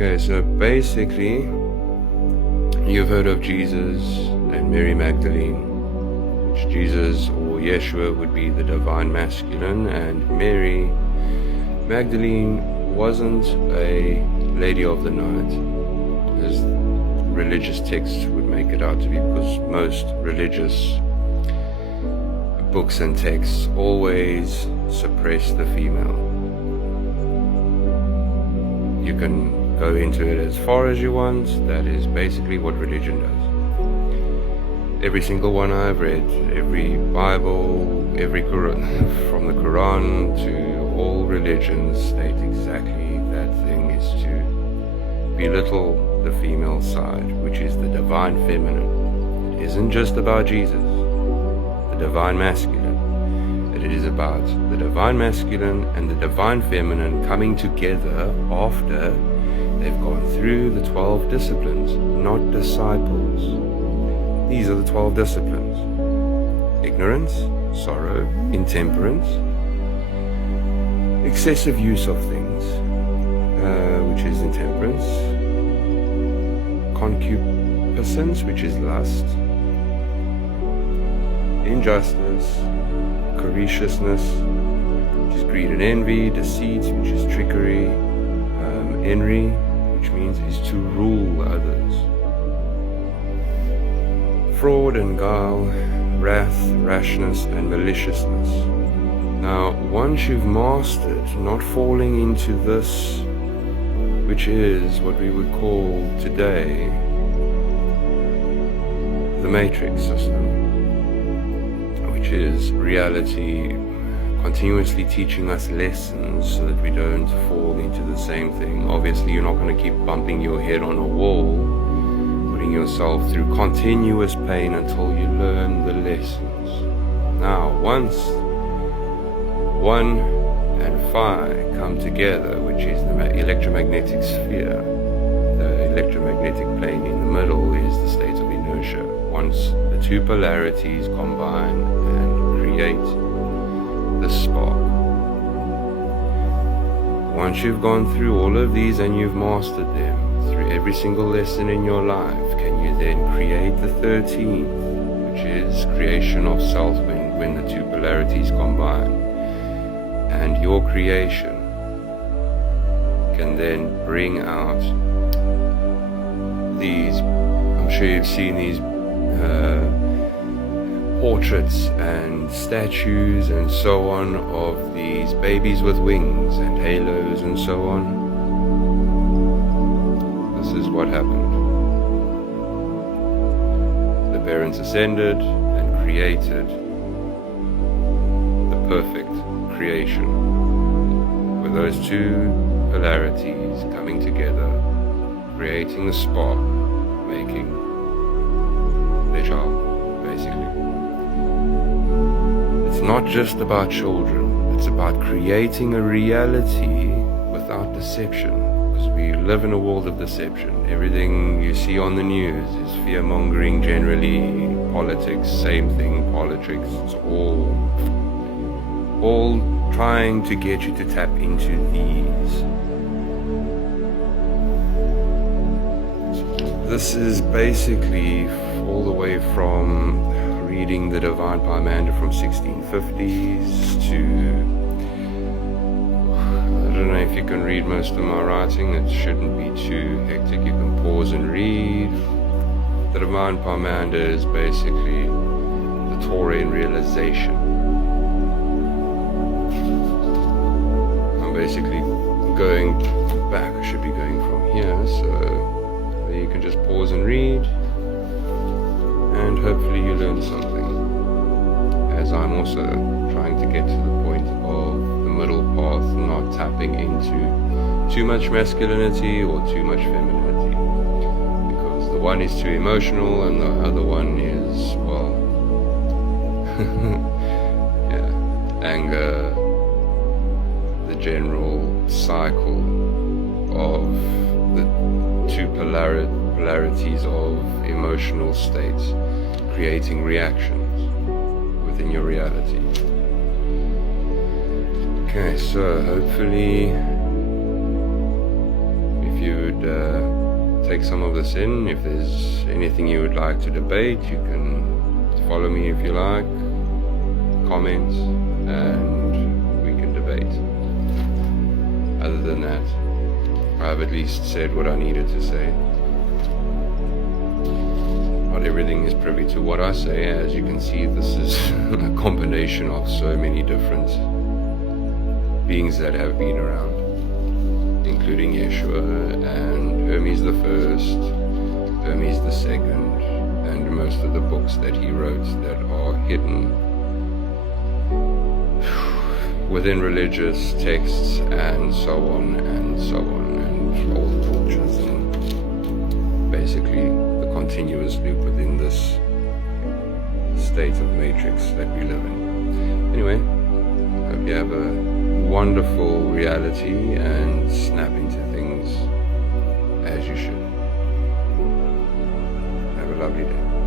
Okay, so basically, you've heard of Jesus and Mary Magdalene, which Jesus or Yeshua would be the divine masculine, and Mary Magdalene wasn't a lady of the night, as religious texts would make it out to be, because most religious books and texts always suppress the female. You can go into it as far as you want. That is basically what religion does. Every single one I've read, every Bible, every Quran, from the Quran to all religions, state exactly that thing is to belittle the female side, which is the divine feminine. It isn't just about Jesus, the divine masculine. It is about the divine masculine and the divine feminine coming together after they've gone through the 12 disciplines, not disciples. These are the 12 disciplines: ignorance, sorrow, intemperance, excessive use of things, which is intemperance, concupiscence, which is lust, injustice, covetousness, which is greed and envy, deceit, which is trickery, envy, which means is to rule others, fraud and guile, wrath, rashness, and maliciousness. Now, once you've mastered not falling into this, which is what we would call today the matrix system, which is reality continuously teaching us lessons so that we don't fall into the same thing. Obviously, you're not going to keep bumping your head on a wall, putting yourself through continuous pain until you learn the lessons. Now, once 1 and phi come together, which is the electromagnetic sphere, the electromagnetic plane in the middle is the state of inertia. Once the two polarities combine and create the spark. Once you've gone through all of these and you've mastered them through every single lesson in your life, can you then create the 13th, which is creation of self when the two polarities combine. And your creation can then bring out these, I'm sure you've seen these portraits and statues and so on of these babies with wings and halos and so on. This is what happened. The parents ascended and created the perfect creation, with those two polarities coming together, creating the spark, making their child, basically. It's not just about children, it's about creating a reality without deception, because we live in a world of deception. Everything you see on the news is fear-mongering generally, politics, same thing, politics, it's all trying to get you to tap into these. This is basically all the way from reading the Divine Pymander from 1650s to, I don't know if you can read most of my writing, it shouldn't be too hectic, you can pause and read. The Divine Pymander is basically the Torah in realization. I'm basically going back, I should be going from here, so you can just pause and read, and hopefully you learn something, as I'm also trying to get to the point of the middle path, not tapping into too much masculinity or too much femininity, because the one is too emotional and the other one is, well, yeah, anger, the general cycle of the two polarities of emotional states, creating reactions within your reality. Okay, so hopefully if you should take some of this in. If there's anything you would like to debate, you can follow me if you like, comment, and we can debate. Other than that, I've at least said what I needed to say. Not everything is privy to what I say. As you can see, this is a combination of so many different beings that have been around, including Yeshua and Hermes the First, Hermes the Second, and most of the books that he wrote that are hidden within religious texts and so on and so on, and old tortures, and basically the continuous loop within this state of matrix that we live in. Anyway, hope you have a wonderful reality and snap into things as you should. Have a lovely day.